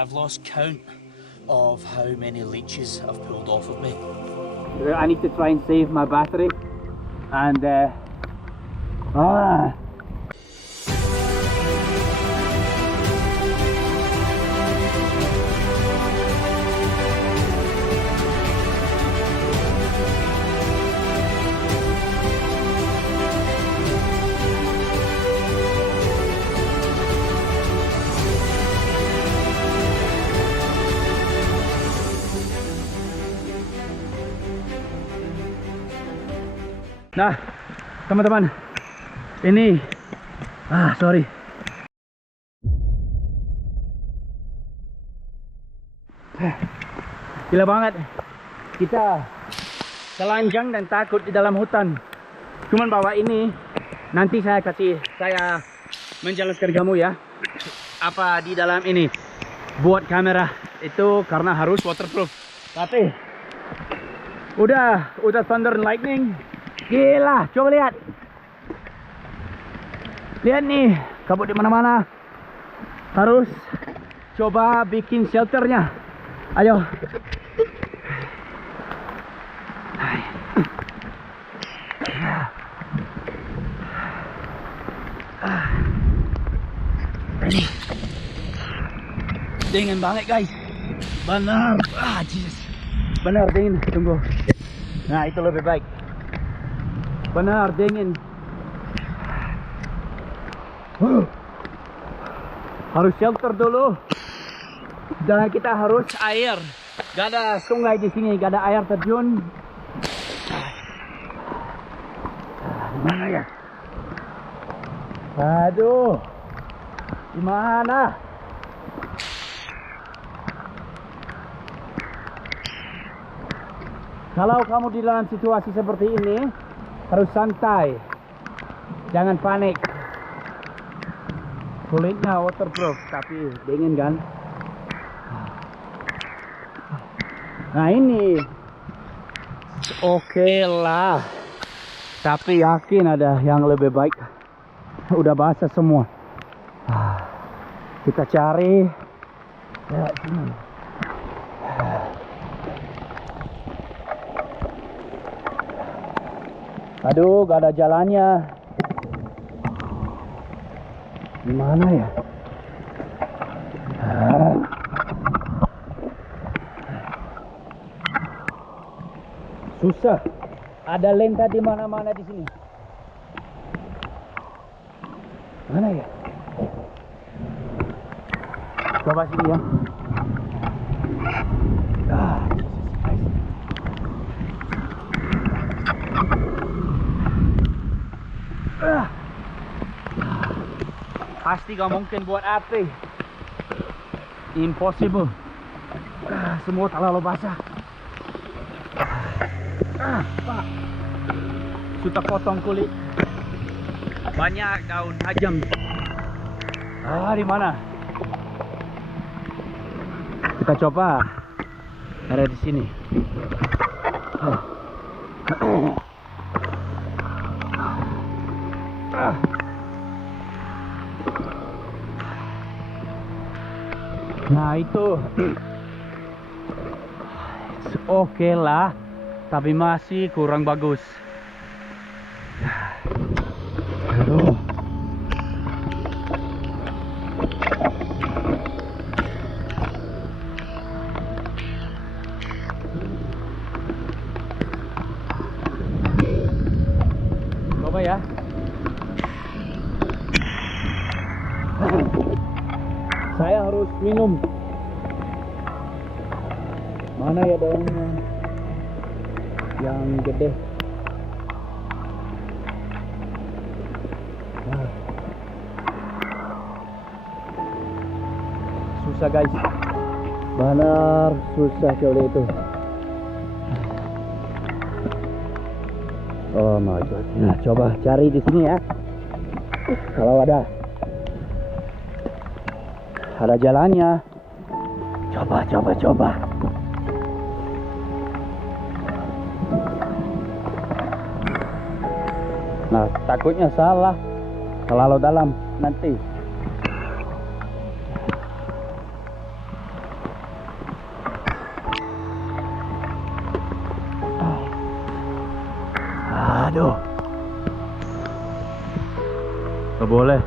I've lost count of how many leeches I've pulled off of me. I need to try and save my battery, and nah, teman-teman, ini sorry. Gila banget. Kita telanjang dan takut di dalam hutan. Cuman bawa ini, nanti saya menjelaskan kamu ya, apa di dalam ini. Buat kamera itu karena harus waterproof. Tapi udah thunder and lightning. Gila, coba lihat. Lihat nih, kabut di mana-mana. Harus coba bikin shelternya. Ayo. Ini dingin banget, guys. Benar. Jesus. Benar dingin. Tunggu. Nah, itu lebih baik. Benar dingin. Harus shelter dulu. Dan kita harus air. Gak ada sungai di sini, gak ada air terjun. Mana ya? Aduh. Gimana? Kalau kamu di dalam situasi seperti ini, harus santai, jangan panik. Kulitnya waterproof, tapi dingin kan? Nah ini oke lah, tapi yakin ada yang lebih baik. Udah basah semua. Kita cari ya, sini. Aduh, gak ada jalannya. Gimana ya? Susah. Ada lenta di mana-mana di sini. Mana ya? Coba sini ya. Pasti gak mungkin buat api. Impossible. Semua terlalu basah. Pak, sudah potong kulit. Banyak daun tajam. Di mana? Kita coba. Ada di sini. Nah itu oke lah, tapi masih kurang bagus. Aduh. Coba ya. Saya harus minum. Mana ya daunnya yang gede? Susah guys, benar susah coba itu. Oh my god. Nah coba cari di sini ya. Kalau ada jalannya. Coba. Nah, takutnya salah. Terlalu dalam nanti. boleh.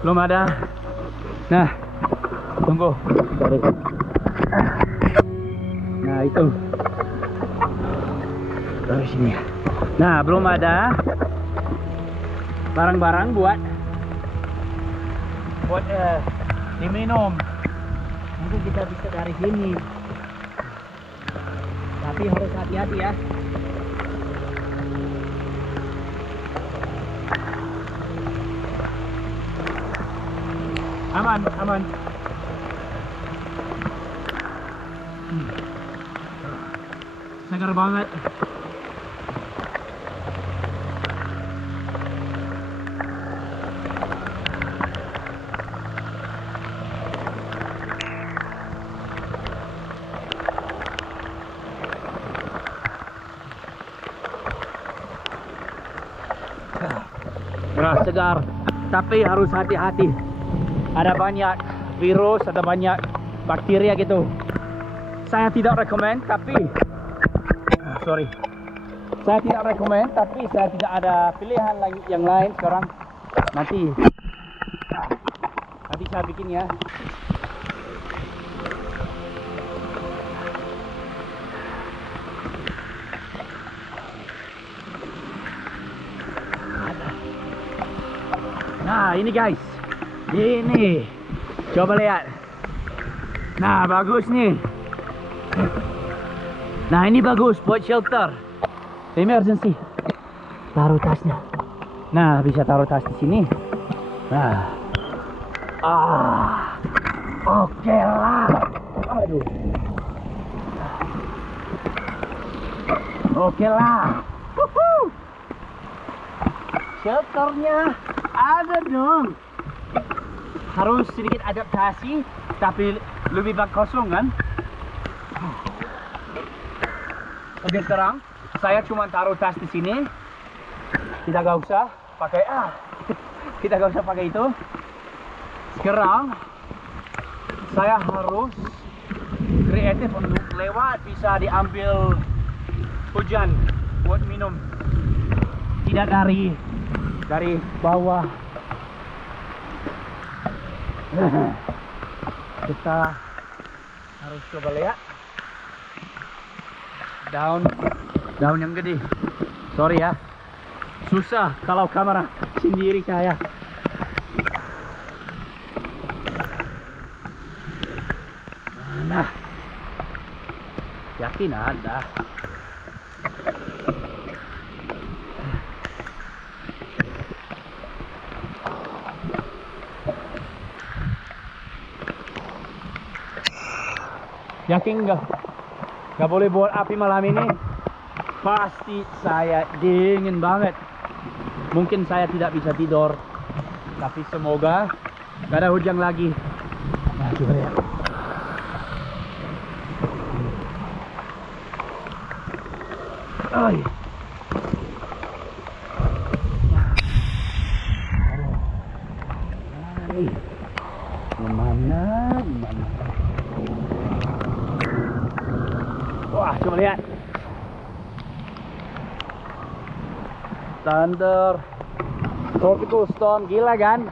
Belum ada. Nah, tunggu. Sorry. Nah, itu. Dari sini. Nah, belum ada barang-barang buat diminum. Mungkin kita bisa dari sini. Tapi harus hati-hati ya. Aman, aman. Segar banget. Beras segar, tapi harus hati-hati. Ada banyak virus, ada banyak bakteria gitu. Saya tidak rekomend, tapi saya tidak rekomend, tapi saya tidak ada pilihan lagi yang lain sekarang. Nanti saya bikin ya. Nah, ini guys. Ini. Coba lihat. Nah, bagus nih. Nah, ini bagus buat shelter. Emergency. Taruh tasnya. Nah, bisa taruh tas di sini. Nah. Oke lah. Aduh. Oke lah. Shelternya ada dong. Harus sedikit adaptasi, tapi lebih baik kosong kan? Oke, sekarang saya cuma taruh tas di sini. Kita gak usah pakai itu. Sekarang saya harus kreatif untuk lewat, bisa diambil hujan buat minum. Tidak dari bawah. Kita harus coba lihat daun yang gede. Sorry ya, susah kalau kamera sendiri saya. Nah, yakin ada. Yakin nggak boleh buat api malam ini? Pasti saya dingin banget. Mungkin saya tidak bisa tidur, tapi semoga nggak ada hujan lagi. Nah, coba lihat. Oi. Gimana? Wah, coba lihat. Tropical storm, gila kan?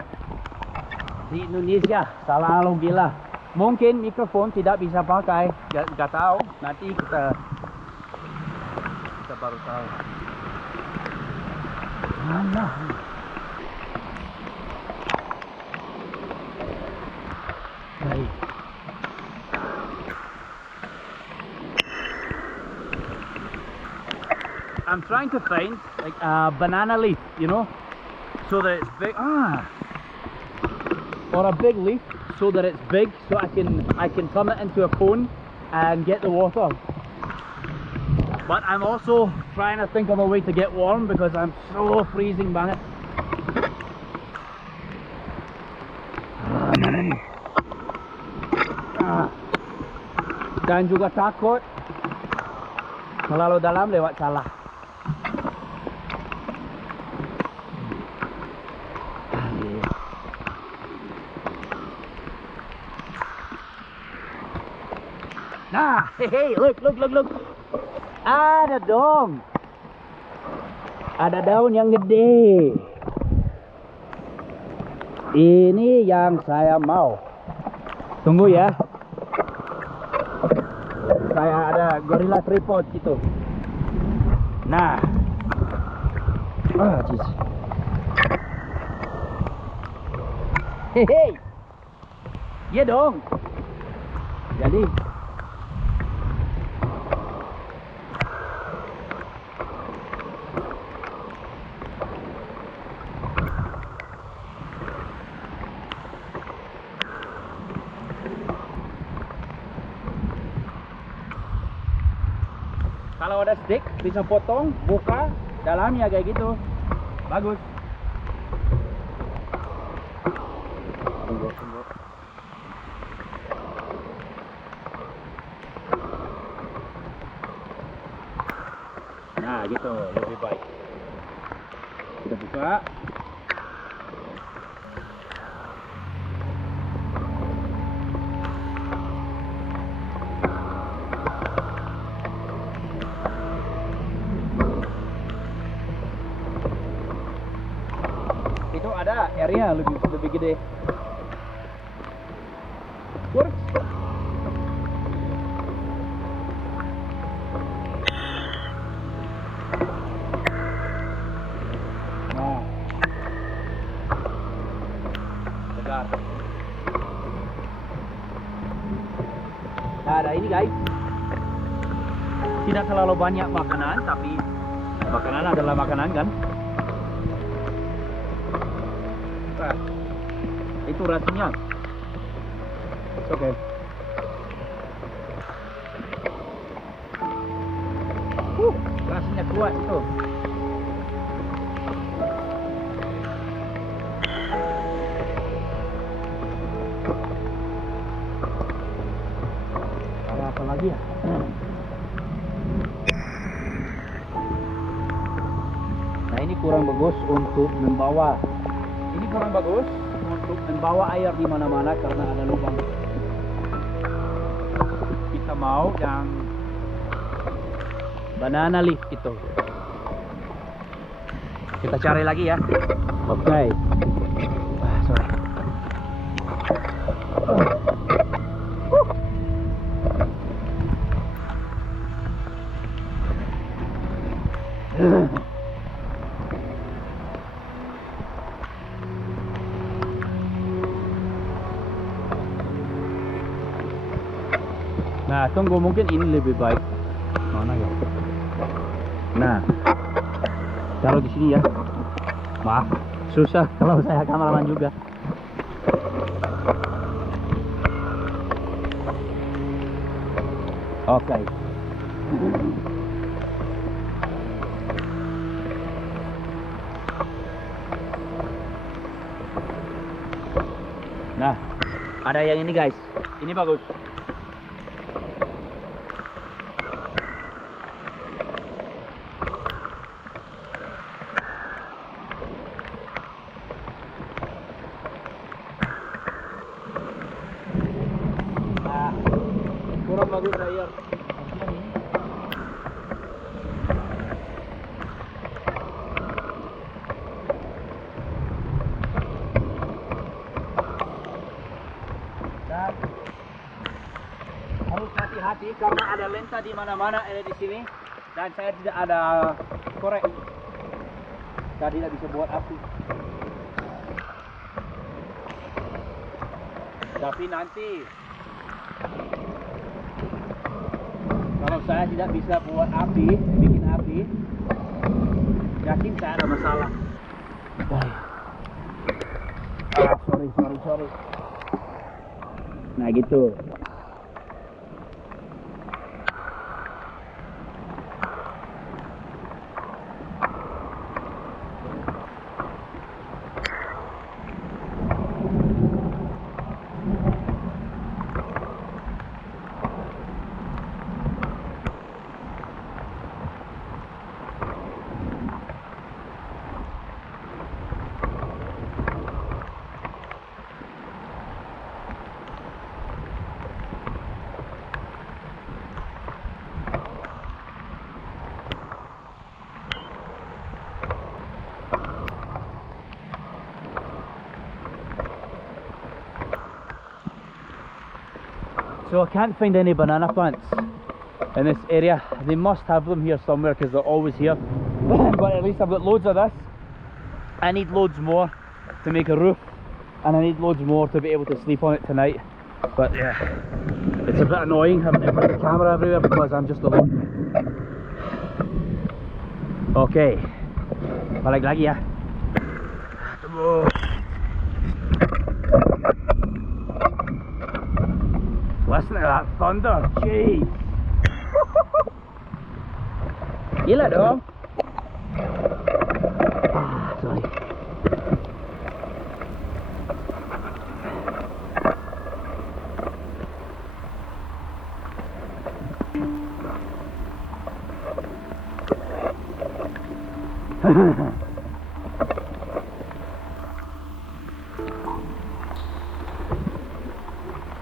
Di Indonesia, selalu gila. Mungkin mikrofon tidak bisa pakai, nggak tahu. Nanti kita baru tahu. Mana? Baik. I'm trying to find like a banana leaf, you know, so that it's big. Or a big leaf, so that it's big, so I can turn it into a cone and get the water. But I'm also trying to think of a way to get warm because I'm so freezing banget. Dan juga takut Terlalu dalam lewat salah. Nah, hehe, look. Ada dong. Ada daun yang gede. Ini yang saya mau. Tunggu ya. Saya ada gorilla tripod gitu. Nah. Jeez. Hehe. Iya dong. Jadi kalau ada stick bisa potong, buka dalamnya kayak gitu. Bagus. Tunggu. Nah, gitu lebih baik. Kita buka. Itu ada area lebih gede. Works. Nah. Segar. Nah, ada ini guys. Tidak terlalu banyak makanan, tapi makanan adalah makanan kan. Nah, itu rasanya. It's okay. Rasanya kuat itu. Ada apa lagi ya? Nah, ini kurang bagus untuk membawa. Ini kurang bagus untuk membawa air di mana-mana karena ada lubang. Kita mau yang banana leaf itu. Kita cari lagi ya. Oke. Sorry. Nah, tunggu, mungkin ini lebih baik. Mana ya? Nah, taruh di sini ya. Maaf, susah kalau saya kameraman juga. Oke. Nah, ada yang ini guys. Ini bagus. Kurang bagus air. Dan harus hati-hati karena ada lenta di mana-mana ada di sini dan saya tidak ada korek. Saya tidak bisa buat api. Tapi nanti kalau saya tidak bisa buat api, bikin api, yakin saya ada masalah. Sorry. Nah gitu. So I can't find any banana plants in this area. They must have them here somewhere because they're always here. But at least I've got loads of this. I need loads more to make a roof, and I need loads more to be able to sleep on it tonight. But yeah, it's a bit annoying having to put the camera everywhere because I'm just alone. Okay, balik lagi ya. Listen to that thunder, jeez. Gila dong. Sorry.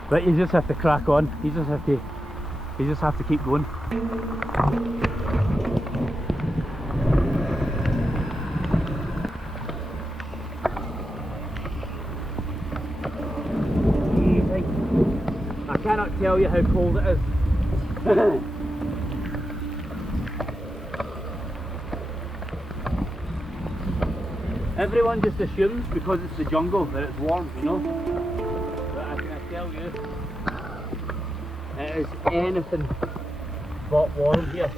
But you just have to crack on. You just have to keep going. I cannot tell you how cold it is. Everyone just assumes because it's the jungle that it's warm, you know. But I can tell you, it is anything but warm here.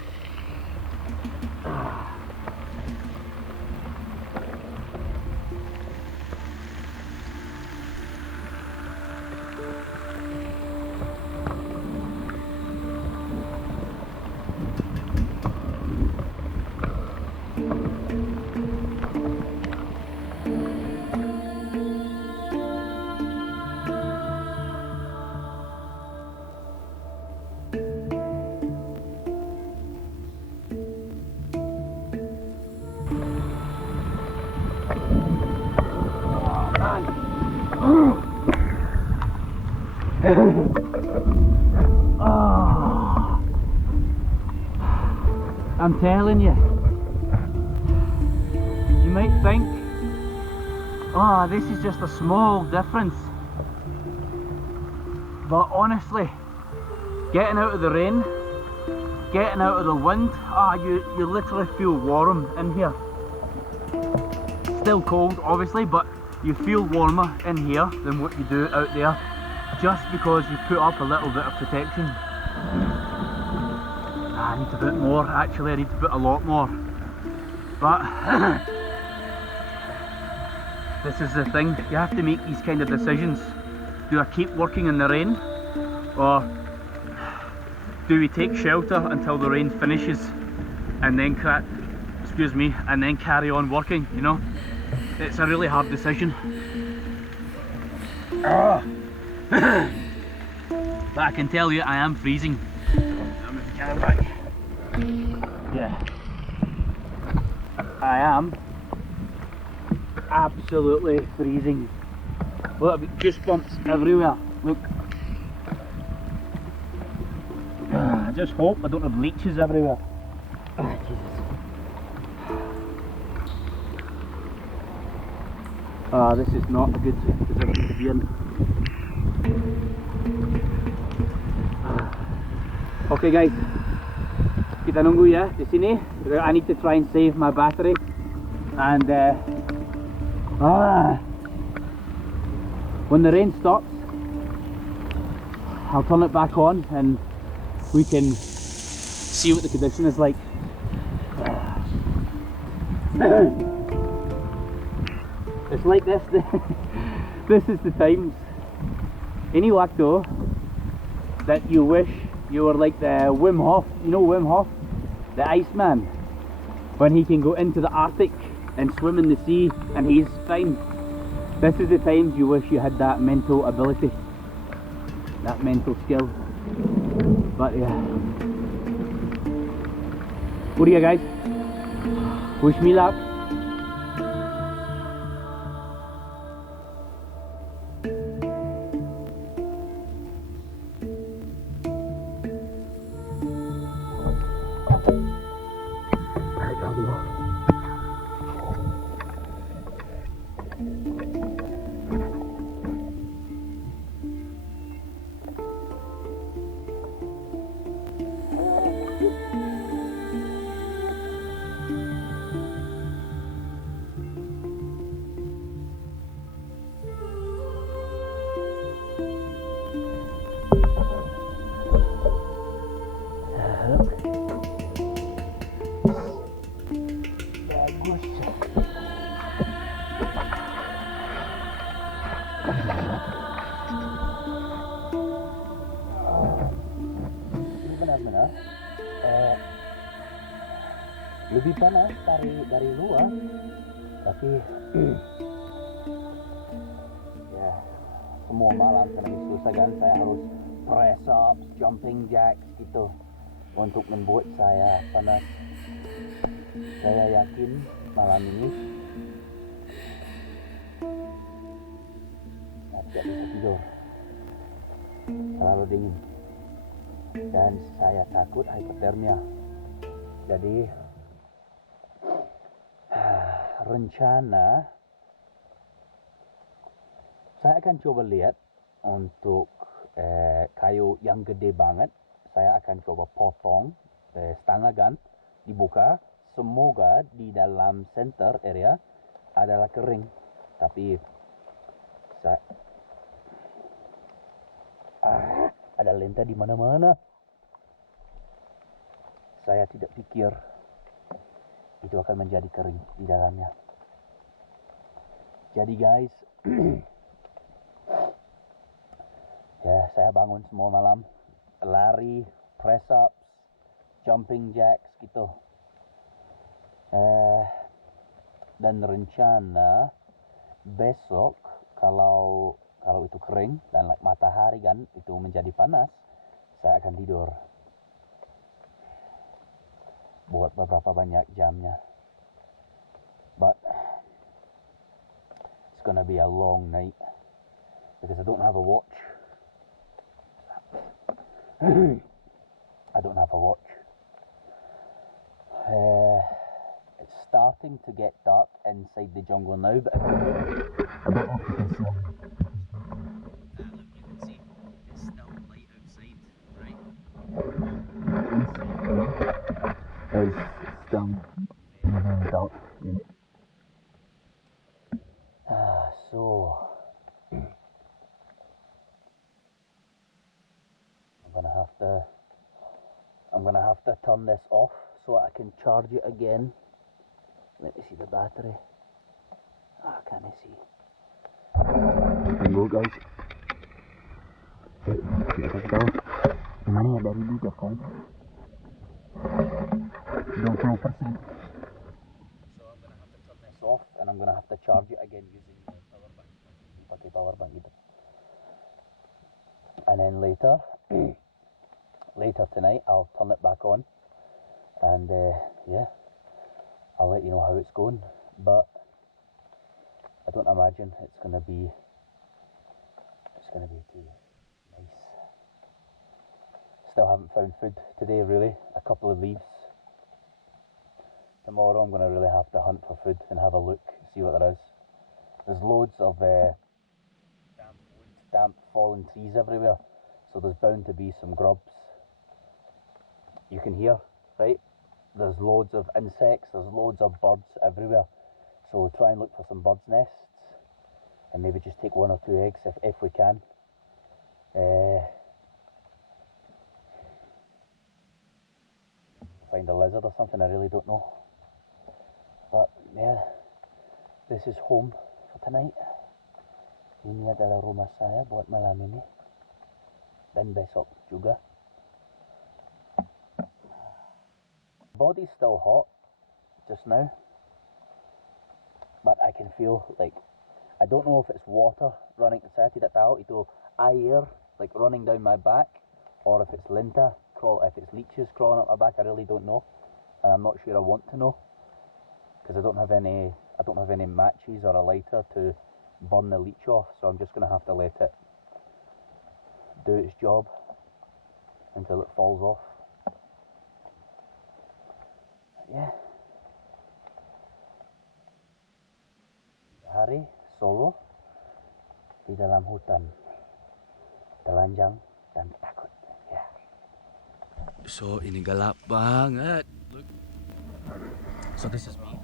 Oh, I'm telling you, you might think, oh, this is just a small difference, but honestly, getting out of the rain, getting out of the wind, you literally feel warm in here. Still cold obviously, but you feel warmer in here than what you do out there, just because you put up a little bit of protection. I need to put more, actually I need to put a lot more. But this is the thing, you have to make these kind of decisions. Do I keep working in the rain, or do we take shelter until the rain finishes and then and then carry on working, you know? It's a really hard decision. But I can tell you, I am freezing. I'll move the camera back. Yeah. I am absolutely freezing. Look, I've got goosebumps everywhere. Look. I just hope I don't have leeches everywhere. Jesus. This is not a good position to be in. Okay guys, kita nunggu ya di sini. I need to try and save my battery, and when the rain stops, I'll turn it back on and we can see what the condition is like. It's like this. This is the times any waktu that you wish you were like the Wim Hof, you know Wim Hof, the Iceman, when he can go into the Arctic and swim in the sea and he's fine. This is the times you wish you had that mental ability, that mental skill. But yeah, what do you guys? Wish me luck. lebih panas dari luar, tapi ya semua malam kena susah kan, saya harus press up, jumping jacks gitu untuk membuat saya panas. Saya yakin malam ini saya tidak bisa tidur, terlalu dingin dan saya takut hipotermia. Jadi rencana saya akan coba lihat untuk kayu yang gede banget. Saya akan coba potong setengah kan, dibuka. Semoga di dalam center area adalah kering. Tapi ada lenta di mana-mana. Saya tidak pikir itu akan menjadi kering di dalamnya. Jadi guys, ya saya bangun semua malam, lari, press ups, jumping jacks gitu. Dan rencana besok kalau itu kering dan matahari kan itu menjadi panas, saya akan tidur buat beberapa banyak jamnya. But it's gonna be a long night because I don't have a watch. I don't have a watch. It's starting to get dark inside the jungle now, but I don't know if you can see. Look, you can see it's still light outside, right? It's still dark. So I'm gonna have to turn this off so I can charge it again. Let me see the battery. Can I see? There you go guys. Kita tahu gimana ya dari dulu kan 20%. So I'm gonna have to turn this off and I'm gonna have to charge it again using the power bank. Pakai power bank gitu. And then later tonight I'll turn it back on and yeah, I'll let you know how it's going. But I don't imagine it's gonna be too nice. Still haven't found food today really. A couple of leaves. Tomorrow I'm gonna really have to hunt for food and have a look, see what there is. There's loads of damp fallen trees everywhere, so there's bound to be some grubs. You can hear, right? There's loads of insects, there's loads of birds everywhere. So try and look for some birds' nests and maybe just take 1 or 2 eggs if we can. Find a lizard or something, I really don't know. But yeah, this is home for tonight. Ini adalah rumah saya buat malam ini dan besok juga. Body's still hot just now, but I can feel like, I don't know if it's water running, saya tidak tahu itu air like running down my back or if it's lenta if it's leeches crawling up my back. I really don't know, and I'm not sure I want to know because I don't have any matches or a lighter to burn the leech off, so I'm just gonna have to let it do its job until it falls off. Yeah. Hari solo di dalam hutan, telanjang dan takut. Yeah. So ini gelap banget. Look. So this is me.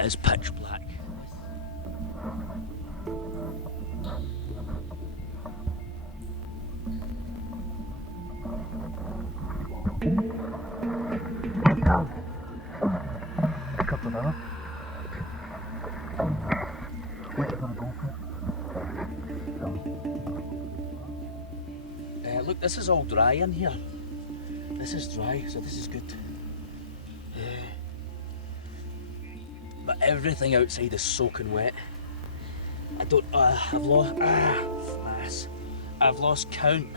It's pitch black. A couple of wait for the GoPro. look, this is all dry in here. This is dry, so this is good. But everything outside is soaking wet. I've lost count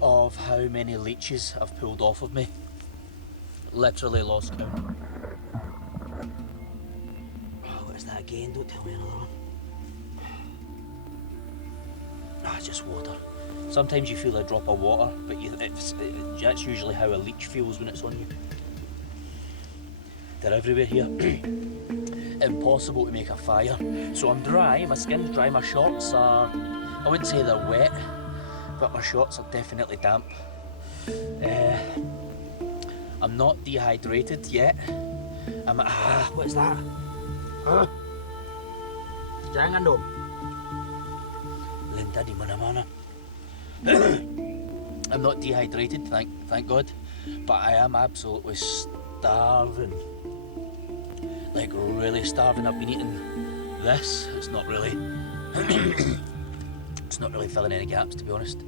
of how many leeches I've pulled off of me. Literally lost count. Oh, what is that again? Don't tell me another one. Just water. Sometimes you feel a drop of water, but that's usually how a leech feels when it's on you. They're everywhere here. Impossible to make a fire. So I'm dry, my skin's dry, my shorts are, I wouldn't say they're wet, but my shorts are definitely damp. I'm not dehydrated yet. What is that? Jangan dong. Linda di mana-mana. I'm not dehydrated, thank God, but I am absolutely starving. Like really starving. I've been eating this. It's not really it's not really filling any gaps, to be honest.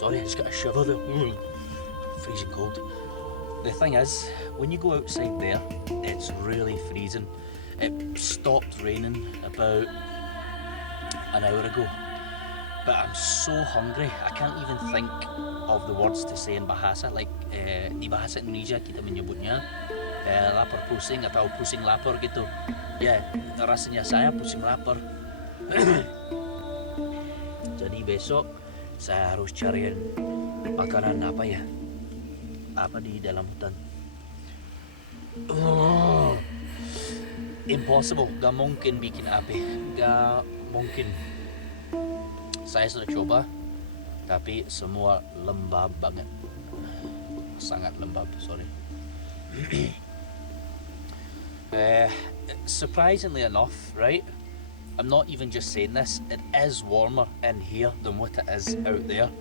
Sorry, I just got a shiver there. Freezing cold. The thing is, when you go outside there, it's really freezing. It stopped raining about an hour ago, but I'm so hungry I can't even think of the words to say in Bahasa, like di bahasa Indonesia kita menyebutnya lapar pusing atau pusing lapar gitu. Ya, rasanya saya pusing lapar. Jadi besok saya harus cari makanan apa di dalam hutan. Impossible, gak mungkin bikin api, gak mungkin. Saya sudah coba, tapi semua lembab banget, sangat lembab, sorry. Surprisingly enough, right, I'm not even just saying this, it is warmer in here than what it is out there.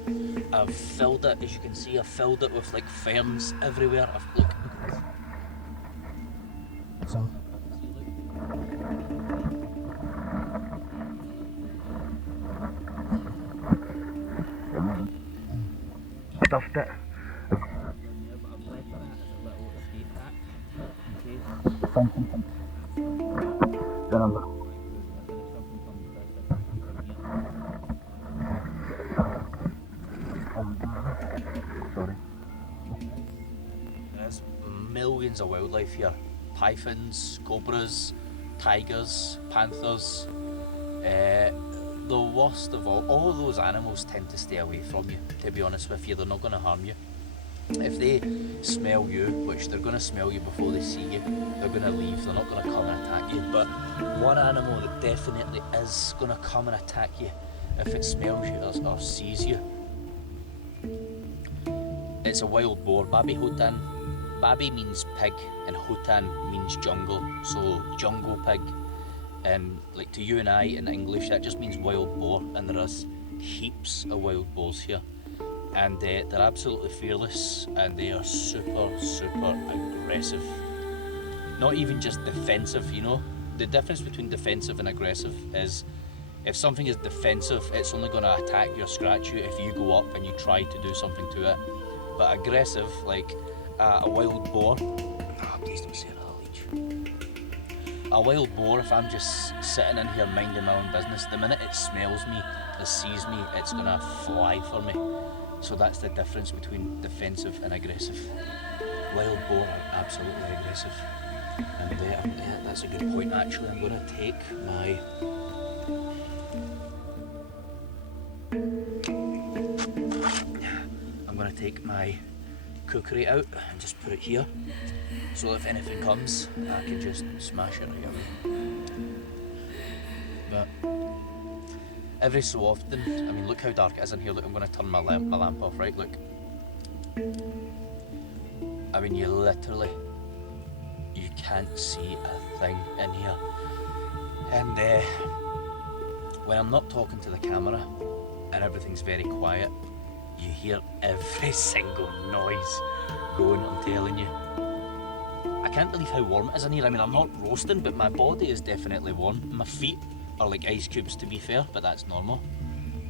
I've filled it, as you can see, I've filled it with like ferns everywhere. Look at this. So, stuffed it. Sorry. There's millions of wildlife here. Pythons, cobras, tigers, panthers. The worst of all of those animals tend to stay away from you, to be honest with you. They're not going to harm you. If they smell you, which they're going to smell you before they see you, they're going to leave. They're not going to come and attack you. But one animal that definitely is going to come and attack you if it smells you or sees you, it's a wild boar, babi hutan. Babi means pig and hutan means jungle, so jungle pig. And like to you and I in English, that just means wild boar, and there is heaps of wild boars here, and they're absolutely fearless, and they are super aggressive. Not even just defensive, you know. The difference between defensive and aggressive is if something is defensive, it's only going to attack you or scratch you if you go up and you try to do something to it. But aggressive, like a wild boar, please don't say another leech. A wild boar, if I'm just sitting in here minding my own business, the minute it smells me, it sees me, it's gonna fly for me. So that's the difference between defensive and aggressive. Wild boar are absolutely aggressive. And yeah, that's a good point actually. I'm gonna take my Kukri out and just put it here, so if anything comes, I can just smash it right away. But every so often, I mean, look how dark it is in here. Look, I'm going to turn my lamp off, right? Look. I mean, you can't see a thing in here. And when I'm not talking to the camera and everything's very quiet, you hear every single noise going, I'm telling you. I can't believe how warm it is in here. I mean, I'm not roasting, but my body is definitely warm. My feet are like ice cubes, to be fair, but that's normal.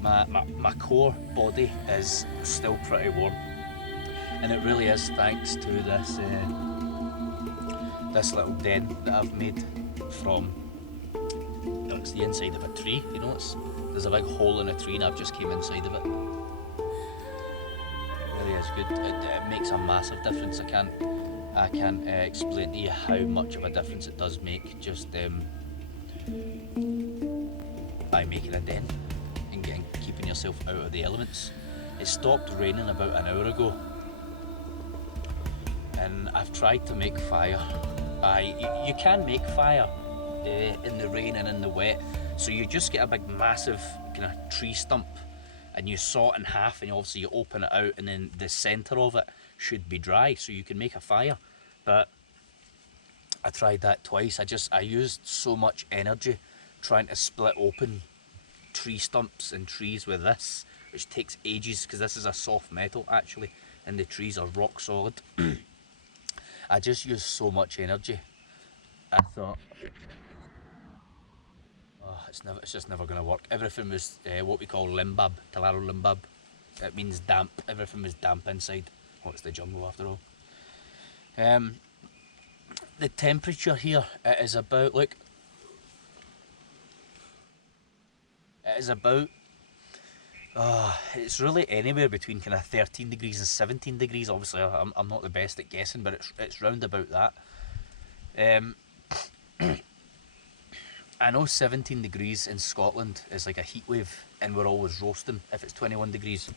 my core body is still pretty warm, and it really is thanks to this this little den that I've made from, it's the inside of a tree, you know, there's a big hole in a tree and I've just came inside of it. It really is good. It makes a massive difference. I can't explain to you how much of a difference it does make just by making a den and keeping yourself out of the elements. It stopped raining about an hour ago, and I've tried to make fire. You can make fire in the rain and in the wet, so you just get a big massive kind of tree stump and you saw it in half, and obviously you open it out, and then the centre of it should be dry so you can make a fire. But I tried that twice. I used so much energy trying to split open tree stumps and trees with this, which takes ages because this is a soft metal actually and the trees are rock solid. I just used so much energy. I thought, oh, it's just never going to work. Everything was what we call limbab, talaro limbab. It means damp. Everything was damp inside. Oh, it's the jungle after all. The temperature here, it is about, look, it is about, it's really anywhere between kind of 13 degrees and 17 degrees. Obviously, I'm not the best at guessing, but it's round about that. I know 17 degrees in Scotland is like a heat wave, and we're always roasting if it's 21 degrees.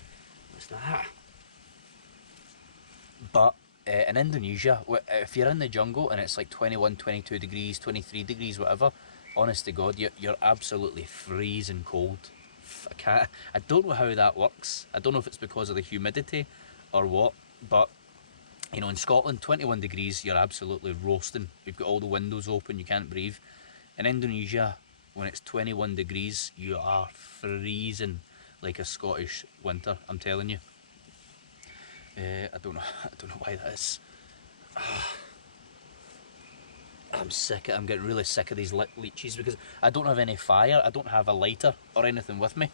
What's that? But in Indonesia, if you're in the jungle and it's like 21, 22 degrees, 23 degrees, whatever, honest to God, you're absolutely freezing cold. I don't know how that works. I don't know if it's because of the humidity or what, but you know, in Scotland, 21 degrees, you're absolutely roasting. You've got all the windows open, you can't breathe. In Indonesia, when it's 21 degrees, you are freezing like a Scottish winter, I'm telling you. I don't know why that is. I'm getting really sick of these leeches because I don't have any fire. I don't have a lighter or anything with me.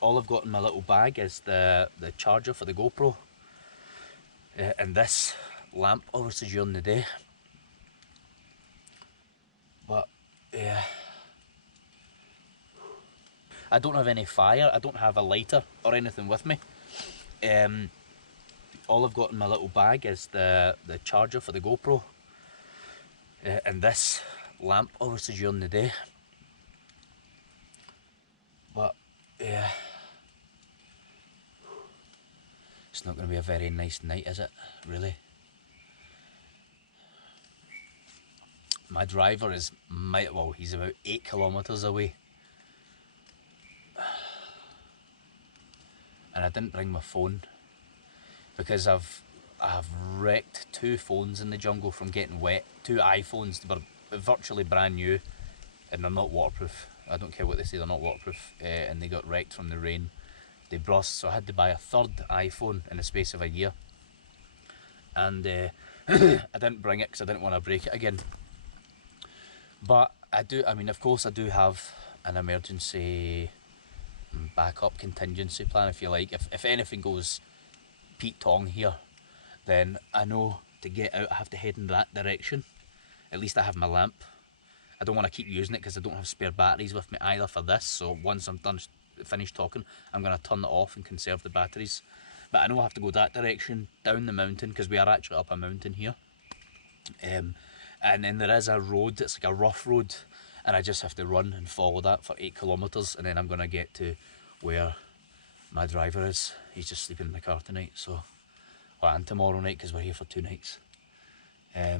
All I've got in my little bag is the charger for the GoPro, and this lamp, obviously during the day. But yeah, I don't have any fire. I don't have a lighter or anything with me. All I've got in my little bag is the charger for the GoPro, and this lamp, obviously during the day. But yeah, it's not going to be a very nice night, is it? Really? My driver is he's about 8 kilometers away, and I didn't bring my phone because I've wrecked 2 phones in the jungle from getting wet. 2 iPhones that were virtually brand new, and they're not waterproof. I don't care what they say, they're not waterproof, and they got wrecked from the rain. They burst, so I had to buy a 3rd iPhone in the space of a year, and I didn't bring it because I didn't want to break it again. But of course I do have an emergency backup contingency plan, if you like. If anything goes Pete Tong here, then I know to get out I have to head in that direction. At least I have my lamp. I don't want to keep using it because I don't have spare batteries with me either for this, so once I'm finished talking, I'm going to turn it off and conserve the batteries. But I know I have to go that direction, down the mountain, because we are actually up a mountain here. And then there is a road, it's like a rough road, and I just have to run and follow that for 8 kilometers, and then I'm going to get to where my driver is. He's just sleeping in the car tonight, so, well, and tomorrow night because we're here for 2 nights. Yeah.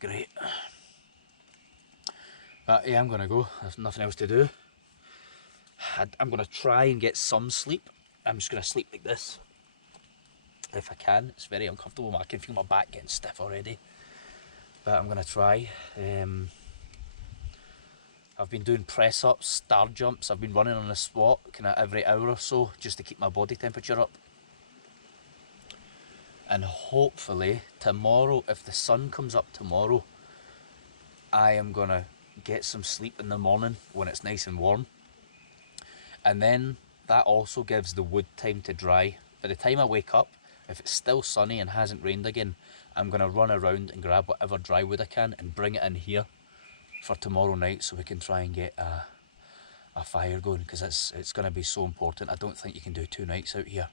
Great. But yeah, I'm going to go. There's nothing else to do. I'm going to try and get some sleep. I'm just going to sleep like this if I can. It's very uncomfortable. I can feel my back getting stiff already, but I'm going to try. I've been doing press ups, star jumps. I've been running on the spot kind of every hour or so just to keep my body temperature up. And hopefully tomorrow, if the sun comes up tomorrow, I am gonna get some sleep in the morning when it's nice and warm. And then that also gives the wood time to dry. By the time I wake up, if it's still sunny and hasn't rained again, I'm gonna run around and grab whatever dry wood I can and bring it in here for tomorrow night so we can try and get a fire going, because it's gonna be so important. I don't think you can do 2 nights out here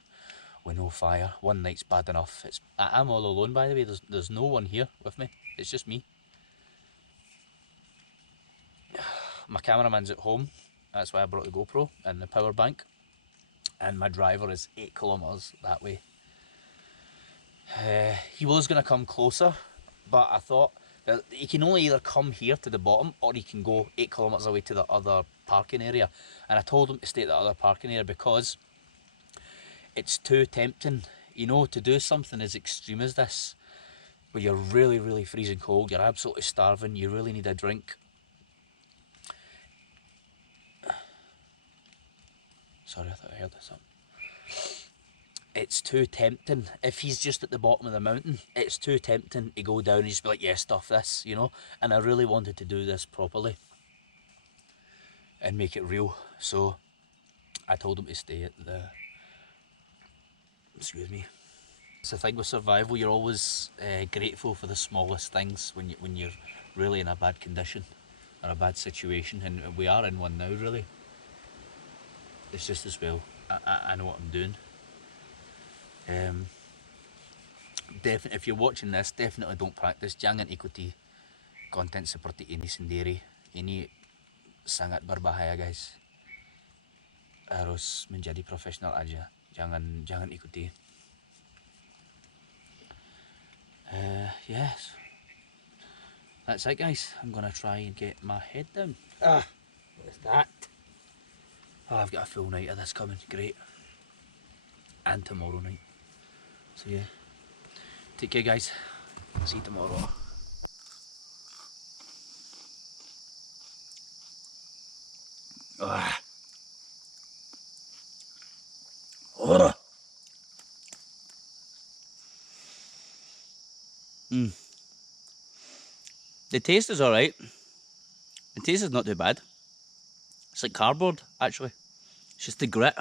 with no fire. 1 night's bad enough. I'm all alone, by the way. There's no one here with me. It's just me. My cameraman's at home. That's why I brought the GoPro and the power bank. And my driver is 8 kilometers that way. He was going to come closer, but I thought that he can only either come here to the bottom or he can go 8 kilometers away to the other parking area. And I told him to stay at the other parking area because it's too tempting, you know, to do something as extreme as this, where you're really, really freezing cold, you're absolutely starving, you really need a drink. Sorry, I thought I heard something. It's too tempting. If he's just at the bottom of the mountain, it's too tempting to go down and just be like, yeah, stuff this, you know. And I really wanted to do this properly and make it real. So I told him to stay at the... Excuse me. It's the thing with survival, you're always grateful for the smallest things when you're really in a bad condition or a bad situation. And we are in one now, really. It's just as well, I know what I'm doing. Definitely, if you're watching this, definitely don't practice. Jangan ikuti konten seperti ini sendiri. Ini sangat berbahaya, guys. Harus menjadi profesional aja. Jangan ikuti. Yes. That's it, guys. I'm gonna try and get my head down. What's that? Oh, I've got a full night of this coming. Great. And tomorrow night. So yeah, take care, guys. See you tomorrow. The taste is alright. The taste is not too bad. It's like cardboard, actually. It's just the grit.